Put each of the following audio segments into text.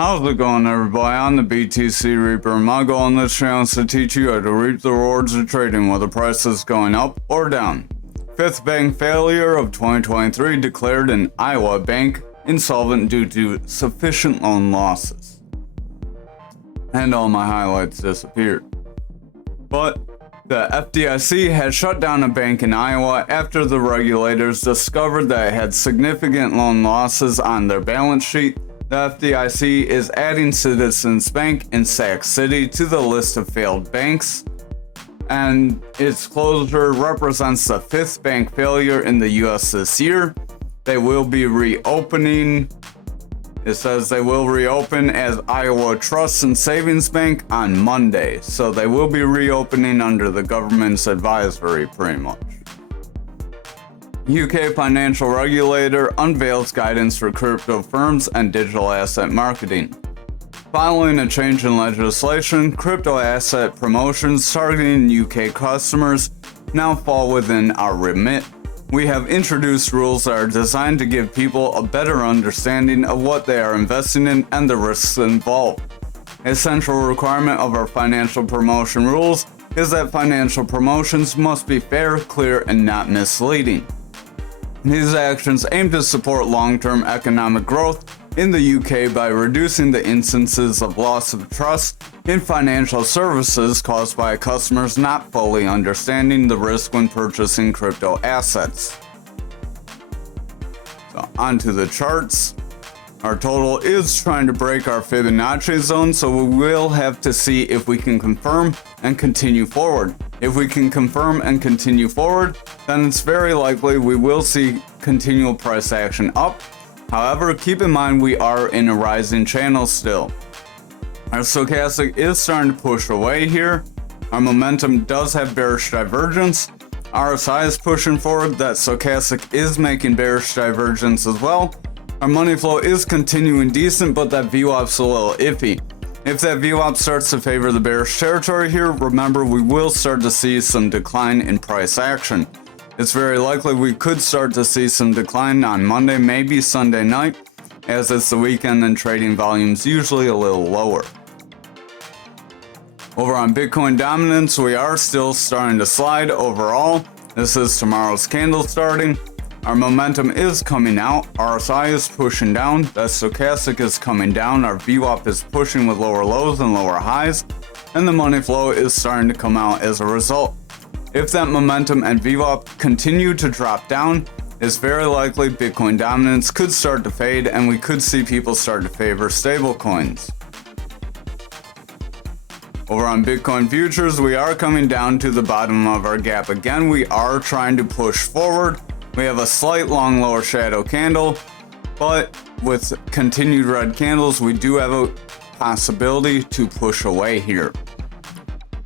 How's it going, everybody? I'm the BTC Reaper, and my goal on this channel is to teach you how to reap the rewards of trading whether price is going up or down. Fifth bank failure of 2023 declared an Iowa bank insolvent due to sufficient loan losses. And all my highlights disappeared. But the FDIC has shut down a bank in Iowa after the regulators discovered that it had significant loan losses on their balance sheet. The FDIC is adding Citizens Bank in Sac City to the list of failed banks, and its closure represents the fifth bank failure in the US this year. They will be reopening. It says they will reopen as Iowa Trust and Savings Bank on Monday, so they will be reopening under the government's advisory pretty much. UK financial regulator unveils guidance for crypto firms and digital asset marketing. Following a change in legislation, crypto asset promotions targeting UK customers now fall within our remit. We have introduced rules that are designed to give people a better understanding of what they are investing in and the risks involved. A central requirement of our financial promotion rules is that financial promotions must be fair, clear, and not misleading. These actions aim to support long-term economic growth in the UK by reducing the instances of loss of trust in financial services caused by customers not fully understanding the risk when purchasing crypto assets. So onto the charts. Our total is trying to break our Fibonacci zone, so we will have to see if we can confirm and continue forward. If we can confirm and continue forward, then it's very likely we will see continual price action up. However, keep in mind we are in a rising channel still. Our stochastic is starting to push away here. Our momentum does have bearish divergence. RSI is pushing forward. That stochastic is making bearish divergence as well. Our money flow is continuing decent, but that VWAP's a little iffy. If that VWAP starts to favor the bearish territory here, remember we will start to see some decline in price action. It's very likely we could start to see some decline on Monday, maybe Sunday night, as it's the weekend and trading volume's usually a little lower. Over on Bitcoin dominance, we are still starting to slide overall. This is tomorrow's candle starting. Our momentum is coming out, RSI is pushing down, that stochastic is coming down, our VWAP is pushing with lower lows and lower highs, and the money flow is starting to come out as a result. If that momentum and VWAP continue to drop down, it's very likely Bitcoin dominance could start to fade and we could see people start to favor stablecoins. Over on Bitcoin futures, we are coming down to the bottom of our gap again. We are trying to push forward. We have a slight long lower shadow candle, but with continued red candles, we do have a possibility to push away here.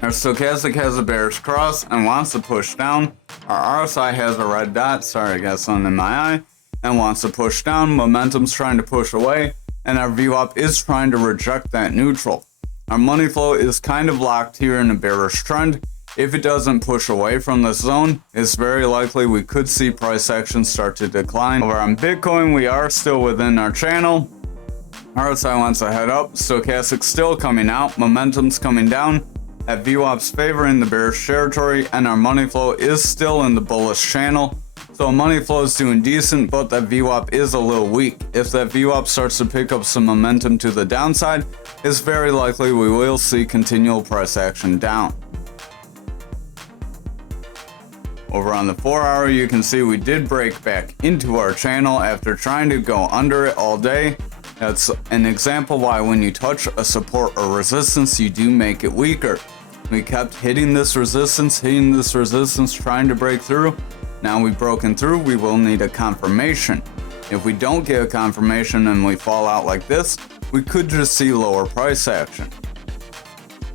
Our stochastic has a bearish cross and wants to push down. Our RSI has a red dot, sorry I got something in my eye, and wants to push down. Momentum's trying to push away, and our VWAP is trying to reject that neutral. Our money flow is kind of locked here in a bearish trend. If it doesn't push away from this zone, it's very likely we could see price action start to decline. Over on Bitcoin, we are still within our channel. RSI wants to head up, stochastic still coming out, momentum's coming down, at VWAP's favoring the bearish territory, and our money flow is still in the bullish channel. So money flow is doing decent, but that VWAP is a little weak. If that VWAP starts to pick up some momentum to the downside, it's very likely we will see continual price action down. Over on the 4-hour, you can see we did break back into our channel after trying to go under it all day. That's an example why when you touch a support or resistance, you do make it weaker. We kept hitting this resistance, trying to break through. Now we've broken through, we will need a confirmation. If we don't get a confirmation and we fall out like this, we could just see lower price action.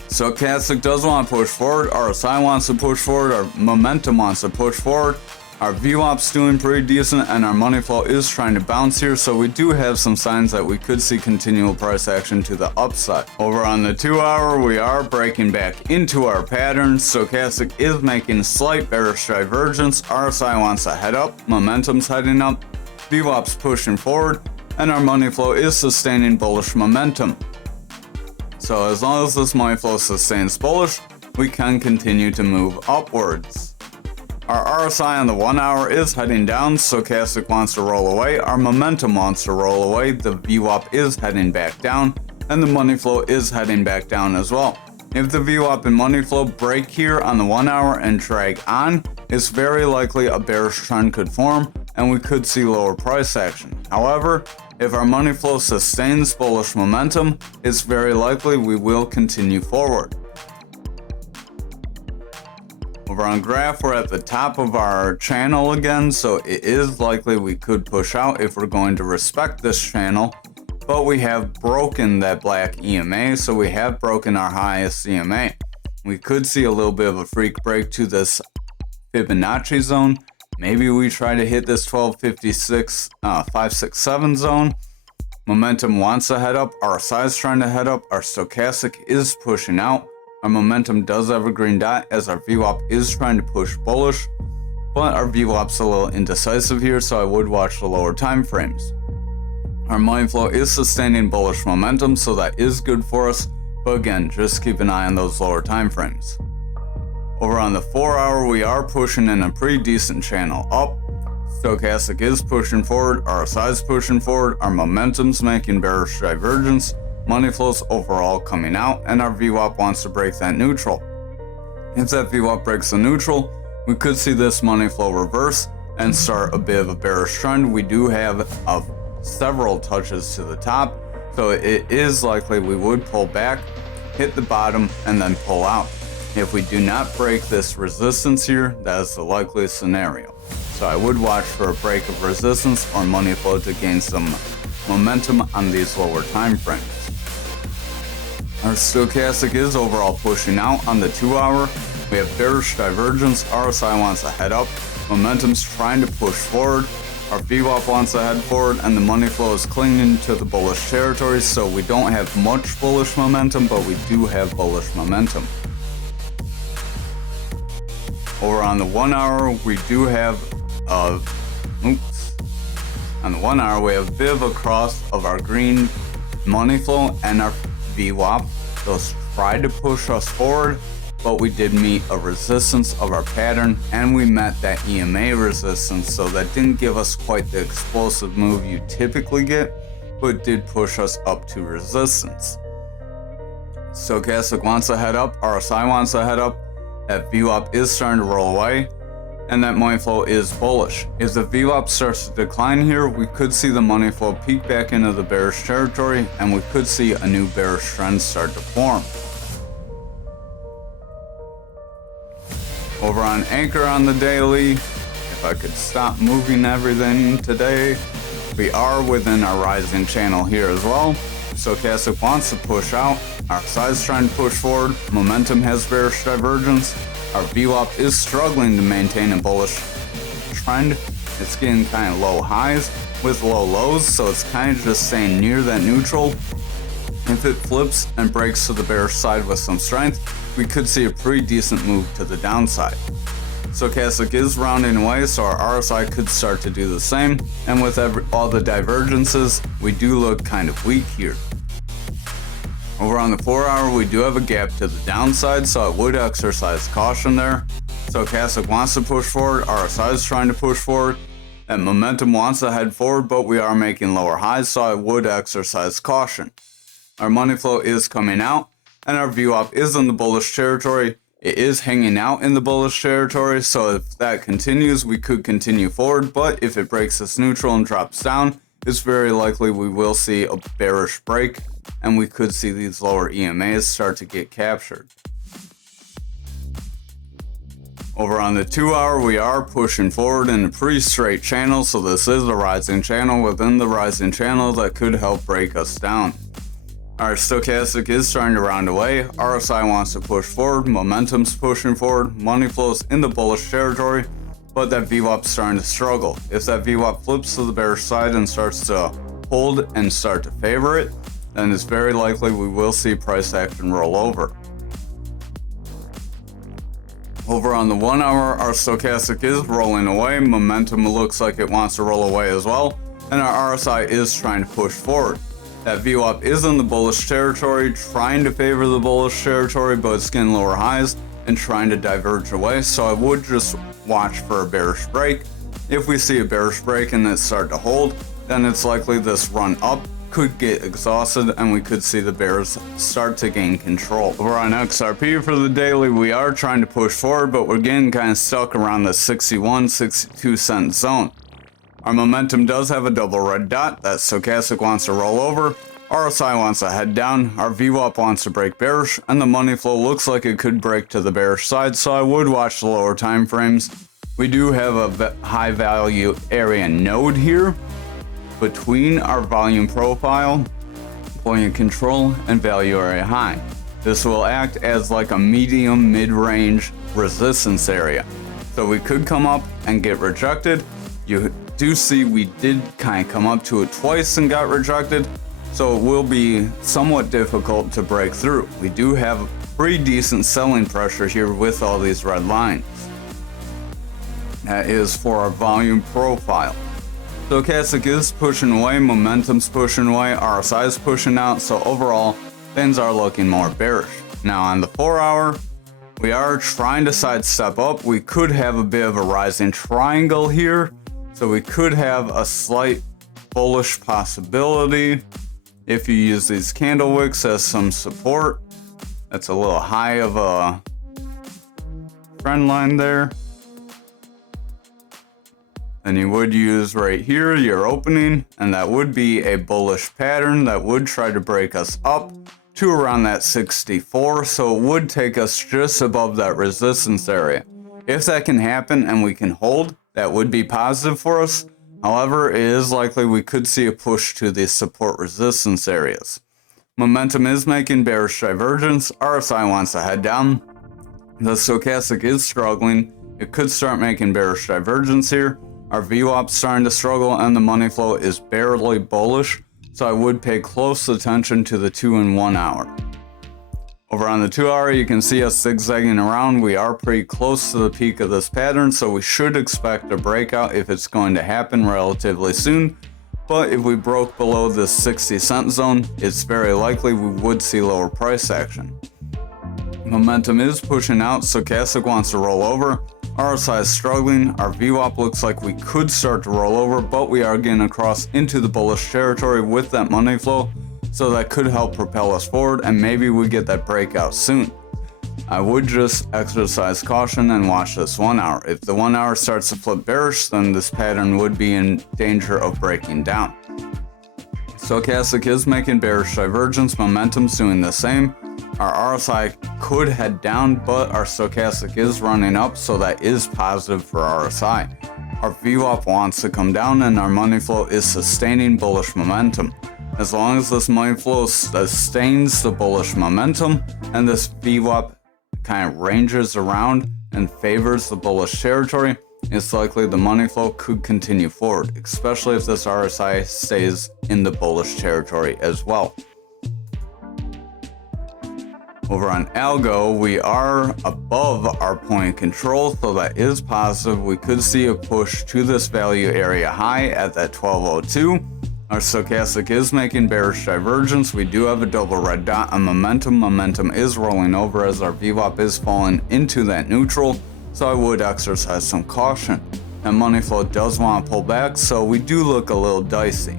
Stochastic does want to push forward, RSI wants to push forward, our momentum wants to push forward, our VWAP's doing pretty decent, and our money flow is trying to bounce here, so we do have some signs that we could see continual price action to the upside. Over on the 2-hour, we are breaking back into our pattern. Stochastic is making slight bearish divergence, RSI wants to head up, momentum's heading up, VWAP's pushing forward, and our money flow is sustaining bullish momentum. So as long as this money flow sustains bullish, we can continue to move upwards. Our RSI on the 1 hour is heading down, stochastic wants to roll away, our momentum wants to roll away, the VWAP is heading back down, and the money flow is heading back down as well. If the VWAP and money flow break here on the 1 hour and drag on, it's very likely a bearish trend could form and we could see lower price action. However, if our money flow sustains bullish momentum, it's very likely we will continue forward. Over on graph, we're at the top of our channel again, so it is likely we could push out if we're going to respect this channel, but we have broken that black EMA, so we have broken our highest EMA. We could see a little bit of a freak break to this Fibonacci zone. Maybe we try to hit this 1256, 567 zone. Momentum wants to head up, RSI is trying to head up, our stochastic is pushing out. Our momentum does have a green dot as our VWAP is trying to push bullish, but our VWAP's a little indecisive here, so I would watch the lower time frames. Our money flow is sustaining bullish momentum, so that is good for us, but again, just keep an eye on those lower time frames. Over on the 4 hour, we are pushing in a pretty decent channel up. Stochastic is pushing forward, RSI is pushing forward, our momentum's making bearish divergence, money flow's overall coming out, and our VWAP wants to break that neutral. If that VWAP breaks the neutral, we could see this money flow reverse and start a bit of a bearish trend. We do have several touches to the top, so it is likely we would pull back, hit the bottom, and then pull out. If we do not break this resistance here, that is the likeliest scenario. So I would watch for a break of resistance or money flow to gain some momentum on these lower time frames. Our stochastic is overall pushing out on the 2 hour. We have bearish divergence, RSI wants to head up, momentum's trying to push forward, our VWAP wants to head forward, and the money flow is clinging to the bullish territory, so we don't have much bullish momentum, but we do have bullish momentum. Over on the 1 hour, we do have on the 1 hour, we have a bit of a cross of our green money flow and our VWAP. Those tried to push us forward, but we did meet a resistance of our pattern, and we met that EMA resistance, so that didn't give us quite the explosive move you typically get, but did push us up to resistance. Stochastic wants to head up, RSI wants to head up, that VWAP is starting to roll away, and that money flow is bullish. If the VWAP starts to decline here, we could see the money flow peek back into the bearish territory, and we could see a new bearish trend start to form. Over on Anchor on the daily, if I could stop moving everything today, we are within our rising channel here as well. Stochastic wants to push out, RSI is trying to push forward, momentum has bearish divergence, our VWAP is struggling to maintain a bullish trend. It's getting kind of low highs with low lows, so it's kind of just staying near that neutral. If it flips and breaks to the bearish side with some strength, we could see a pretty decent move to the downside. Stochastic is rounding away, so our RSI could start to do the same, and with all the divergences, we do look kind of weak here. Over on the 4 hour, we do have a gap to the downside, so I would exercise caution there. Stochastic wants to push forward, RSI is trying to push forward, and momentum wants to head forward, but we are making lower highs, so I would exercise caution. Our money flow is coming out, and our VWAP is in the bullish territory. It is hanging out in the bullish territory, so if that continues, we could continue forward, but if it breaks this neutral and drops down, it's very likely we will see a bearish break, and we could see these lower EMAs start to get captured. Over on the 2 hour, we are pushing forward in a pretty straight channel, so this is a rising channel within the rising channel that could help break us down. Our stochastic is trying to round away, RSI wants to push forward, momentum's pushing forward, money flows in the bullish territory, but that VWAP's starting to struggle. If that VWAP flips to the bearish side and starts to hold and start to favor it, then it's very likely we will see price action roll over. Over on the 1 hour, our stochastic is rolling away, momentum looks like it wants to roll away as well, and our RSI is trying to push forward. That VWAP is in the bullish territory, trying to favor the bullish territory, but it's getting lower highs and trying to diverge away. So I would just watch for a bearish break. If we see a bearish break and it start to hold, then it's likely this run up could get exhausted and we could see the bears start to gain control. Over on XRP for the daily, we are trying to push forward, but we're getting kind of stuck around the 61-62 cent zone. Our momentum does have a double red dot. That stochastic wants to roll over, RSI wants to head down, our VWAP wants to break bearish, and the money flow looks like it could break to the bearish side, so I would watch the lower time frames. We do have a high value area node here between our volume profile, point of control, and value area high. This will act as like a medium mid-range resistance area. So we could come up and get rejected. You do see we did kind of come up to it twice and got rejected, so it will be somewhat difficult to break through. We do have pretty decent selling pressure here with all these red lines. That is for our volume profile. Stochastic is pushing away, momentum's pushing away, RSI is pushing out, so overall things are looking more bearish. Now on the 4 hour, we are trying to sidestep up. We could have a bit of a rising triangle here, so we could have a slight bullish possibility if you use these candle wicks as some support. That's a little high of a trend line there. And you would use right here your opening, and that would be a bullish pattern that would try to break us up to around that 64, so it would take us just above that resistance area. If that can happen and we can hold, that would be positive for us. However, it is likely we could see a push to the support resistance areas. Momentum is making bearish divergence. RSI wants to head down. The stochastic is struggling. It could start making bearish divergence here. Our VWAP starting to struggle and the money flow is barely bullish, so I would pay close attention to the 2 and 1 hour. Over on the 2 hour, you can see us zigzagging around. We are pretty close to the peak of this pattern, so we should expect a breakout if it's going to happen relatively soon. But if we broke below this 60 cent zone, it's very likely we would see lower price action. Momentum is pushing out, stochastic wants to roll over. RSI is struggling, our VWAP looks like we could start to roll over, but we are getting across into the bullish territory with that money flow, so that could help propel us forward and maybe we get that breakout soon. I would just exercise caution and watch this 1 hour. If the 1 hour starts to flip bearish, then this pattern would be in danger of breaking down. Stochastic is making bearish divergence, momentum's doing the same. Our RSI could head down, but our stochastic is running up, so that is positive for RSI. Our VWAP wants to come down and our money flow is sustaining bullish momentum. As long as this money flow sustains the bullish momentum and this VWAP kind of ranges around and favors the bullish territory, it's likely the money flow could continue forward, especially if this RSI stays in the bullish territory as well. Over on Algo, we are above our point of control, so that is positive. We could see a push to this value area high at that 1202. Our stochastic is making bearish divergence. We do have a double red dot on momentum. Momentum is rolling over as our VWAP is falling into that neutral, so I would exercise some caution. And money flow does want to pull back, so we do look a little dicey.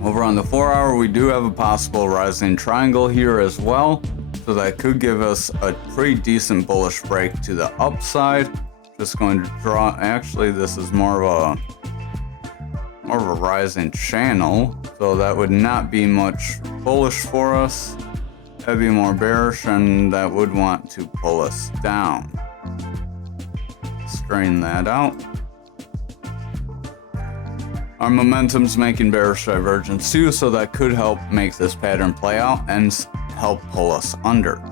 Over on the 4 hour, we do have a possible rising triangle here as well, so that could give us a pretty decent bullish break to the upside. Just going to draw, actually this is more of a rising channel, so that would not be much bullish for us. That'd be more bearish, and that would want to pull us down. Straighten that out. Our momentum's making bearish divergence too, so that could help make this pattern play out and help pull us under.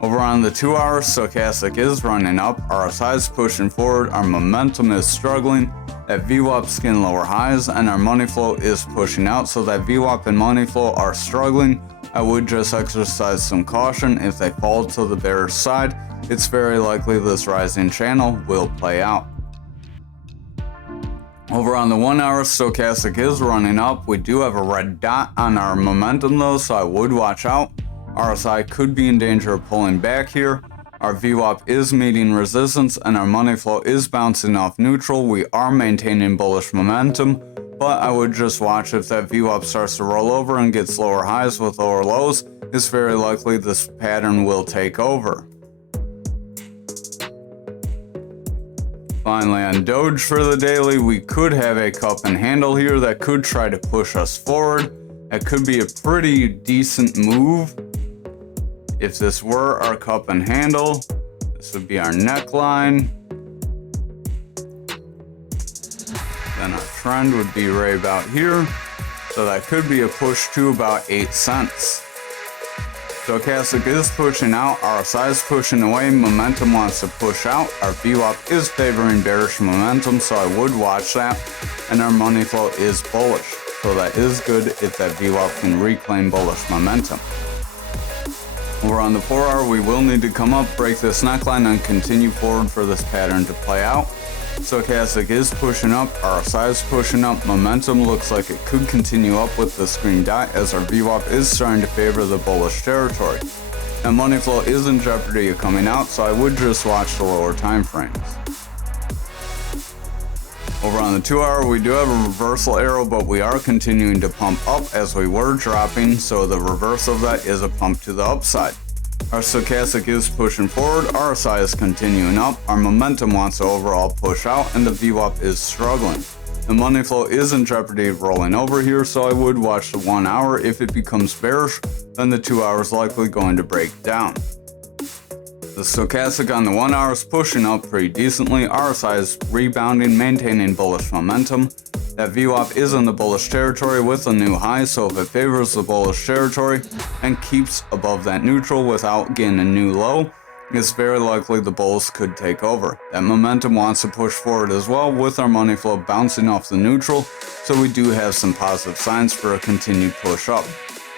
Over on the 2 hour, stochastic is running up, RSI is pushing forward, our momentum is struggling, that VWAP's getting lower highs, and our money flow is pushing out, so that VWAP and money flow are struggling. I would just exercise some caution. If they fall to the bearish side, it's very likely this rising channel will play out. Over on the 1 hour, stochastic is running up. We do have a red dot on our momentum though, so I would watch out. RSI could be in danger of pulling back here. Our VWAP is meeting resistance and our money flow is bouncing off neutral. We are maintaining bullish momentum, but I would just watch if that VWAP starts to roll over and gets lower highs with lower lows. It's very likely this pattern will take over. Finally, on Doge for the daily, we could have a cup and handle here that could try to push us forward. It could be a pretty decent move. If this were our cup and handle, this would be our neckline. Then our trend would be right about here. So that could be a push to about 8 cents. Stochastic is pushing out, RSI is pushing away, momentum wants to push out, our VWAP is favoring bearish momentum, so I would watch that, and our money flow is bullish, so that is good if that VWAP can reclaim bullish momentum. Over on the 4 hour, we will need to come up, break this neckline, and continue forward for this pattern to play out. Stochastic is pushing up, RSI is pushing up, momentum looks like it could continue up with this green dot as our VWAP is starting to favor the bullish territory. And money flow is in jeopardy of coming out, so I would just watch the lower time frames. Over on the 2 hour, we do have a reversal arrow, but we are continuing to pump up as we were dropping, so the reverse of that is a pump to the upside. Our stochastic is pushing forward, RSI is continuing up, our momentum wants to overall push out, and the VWAP is struggling. The money flow is in jeopardy of rolling over here, so I would watch the 1 hour. If it becomes bearish, then the 2 hour is likely going to break down. The stochastic on the 1 hour is pushing up pretty decently, RSI is rebounding, maintaining bullish momentum. That VWAP is in the bullish territory with a new high, so if it favors the bullish territory and keeps above that neutral without getting a new low, it's very likely the bulls could take over. That momentum wants to push forward as well with our money flow bouncing off the neutral, so we do have some positive signs for a continued push up.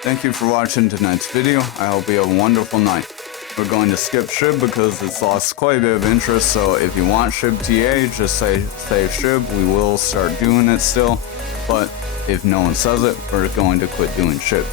Thank you for watching tonight's video. I hope you have a wonderful night. We're going to skip SHIB because it's lost quite a bit of interest, so if you want SHIB TA, just say SHIB. We will start doing it still, but if no one says it, we're going to quit doing SHIB.